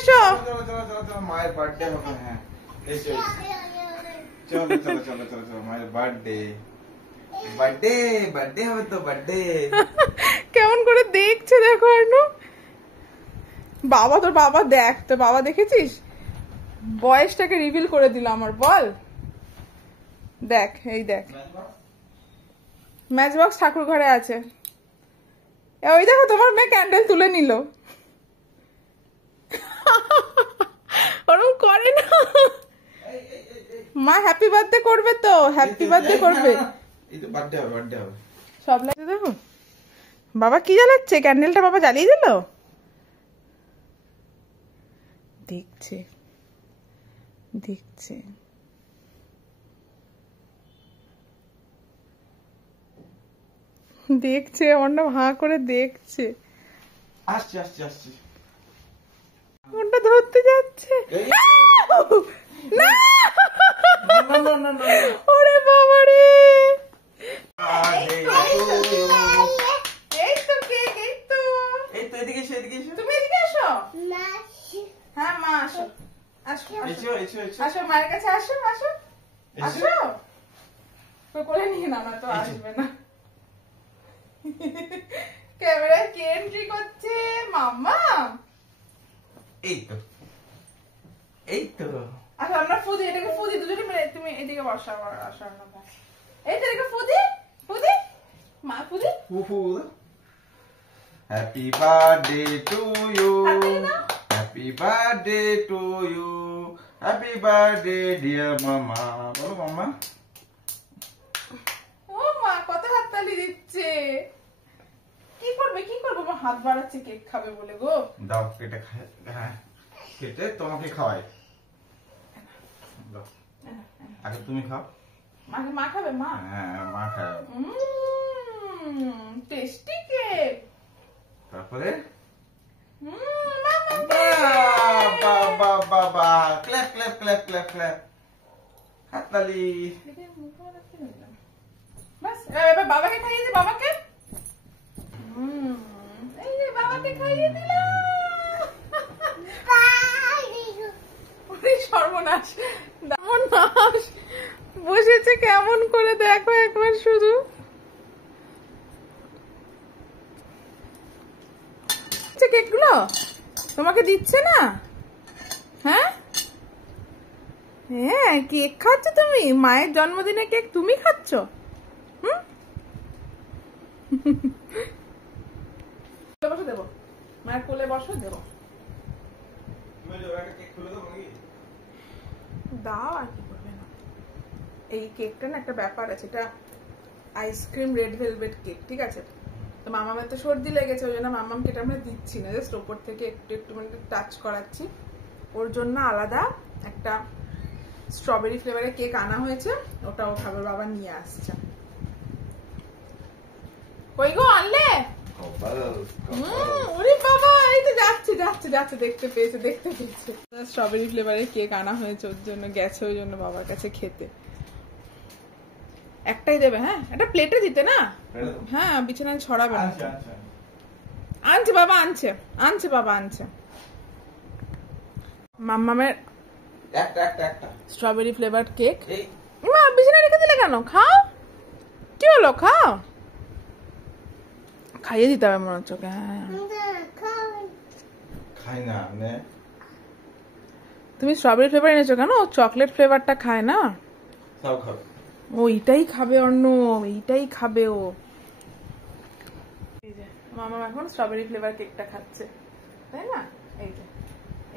এসো। চলো চলো চলো চলো, মায়ের বার্থডে হবে। হ্যাঁ এসো চলো চলো চলো চলো চলো, মায়ের বার্থডে বার্থডে বার্থডে হবে তো, বার্থডে। কেমন করে দেখছে দেখো অর্ণব। বাবা, তোর বাবা দেখ, তোর বাবা দেখেছিস বয়সটাকে রিভিল করে দিল আমার। বল দেখ, এই দেখ ম্যাচ বক্স ঠাকুর ঘরে আছে। ওই দেখো তোমার মেয়ে ক্যান্ডেল তুলে নিল। ওরকম করে না। মা হ্যাপি বার্থডে করবে তো, হ্যাপি বার্থডে করবে। এই তো বার্থডে হবে, বার্থডে হবে। সব লাগছে দেখো। বাবা কি জ্বালাচ্ছে? ক্যান্ডেলটা বাবা জ্বালিয়ে দিল। দেখছে দেখছে। দেখছে অর্ণব, হাঁ করে দেখছে। আসছি আসছি আসছি। কোনটা ধরতে যাচ্ছে? না ওরে বাবা রে। এই তো কেক, এই তো। এই তো এদিকে এসো, এদিকে এসো। তুমি এদিকে আসো। হ্যাঁ মা আসো, আসো এসো এসো এসো। আসো, মায়ের কাছে আসো, আসো আসো। কোলে নিয়ে না, না তো আসবে না। ক্যামেরায় কে এন্ট্রি করছে? মাম্মা। এই তো এই তো। আচ্ছা আমরা ফুদি, এটাকে ফুদি দুজনে মিলে। তুমি এদিকে বসা, আসো না। এই তো এটাকে ফুদি, ফুদি মা, ফুদি। ফুফু। Happy birthday to you, happy birthday to you, happy birthday dear মামা। বলো মামা। ও মা কত হাততালি দিচ্ছে। কি করবে কি করবে? আমার হাত বাড়াচ্ছে কেক খাবে বলে গো। দাও কেটে খায়। হ্যাঁ কেটে তোমাকে খাওয়াই। দাও আগে তুমি খাও। মাকে মা খাবে? মা হ্যাঁ মা খায়। Tasty cake. তারপরে মামা বাবা বাবা, clap clap clap clap clap, হাততালি। বাস এবার বাবাকে খাইয়ে দে, বাবাকে। এই যে বাবাকে খাইয়ে দিলাম। সর্বনাশ, সর্বনাশ। বসেছে কেমন করে দেখো একবার শুধু। কেকগুলো তোমাকে দিচ্ছে না? হ্যাঁ হ্যাঁ, কেক খাচ্ছ তুমি? মায়ের জন্মদিনে কেক তুমি খাচ্ছ? বসো, দেবো মায়ের কোলে, বসো দেবো। দাও, আর কি করবে না। এই কেকটা না একটা ব্যাপার আছে, এটা আইসক্রিম রেড ভেলভেট কেক, ঠিক আছে? তো মামামের তো সর্দি লেগেছে, ওই জন্য মামামকে এটা আমরা দিচ্ছি না, জাস্ট ওপর থেকে একটু একটু মানে টাচ করাচ্ছি। ওর জন্য আলাদা একটা স্ট্রবেরি ফ্লেভারের কেক আনা হয়েছে, ওটাও খাবে, বাবা নিয়ে আসছে। কই গো আনলে? ওরে বাবা, এই তো যাচ্ছে যাচ্ছে যাচ্ছে, দেখতে পেয়েছে দেখতে পেয়েছে। স্ট্রবেরি ফ্লেভারের কেক আনা হয়েছে ওর জন্য, গেছে ওই জন্য বাবার কাছে খেতে। একটাই দেবে? হ্যাঁ, একটা প্লেটে দিতে না। হ্যাঁ, বিছানায় ছড়াবে না। আনছে বাবা, আনছে আনছে বাবা, আনছে। মাম্মামের একটা স্ট্রবেরি ফ্লেভার কেক। মা বিছানায় রেখে দিলে কেন? খাও, কি হলো? খাও, খাইয়ে দিতে হবে মনে হচ্ছে। হ্যাঁ খাই না। তুমি স্ট্রবেরি ফ্লেভার এনেছো কেন? চকলেট ফ্লেভারটা খায় না। সব খাবে। ও এইটাই খাবে অন্য, এইটাই খাবে ও। এই যে মামা এখন স্ট্রবেরি ফ্লেভার কেকটা খাচ্ছে, তাই না? এই যে,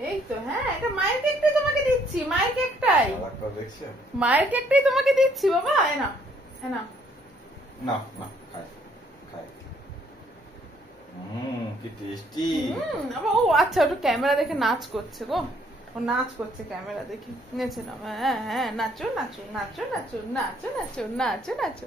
এই তো। হ্যাঁ, এটা মায়ের কেকটাই তোমাকে দিচ্ছি, মায়ের কেকটাই, মায়ের কেকটাই তোমাকে দিচ্ছি বাবা। এ না, এ না, না না, খাই খাই। কি টেস্টি। ও আচ্ছা, ওটা ক্যামেরা দেখে নাচ করছে গো। ও নাচ করছে ক্যামেরা দেখে, নেচে না। হ্যাঁ হ্যাঁ, নাচো নাচো নাচো নাচো নাচো নাচো নাচো নাচো।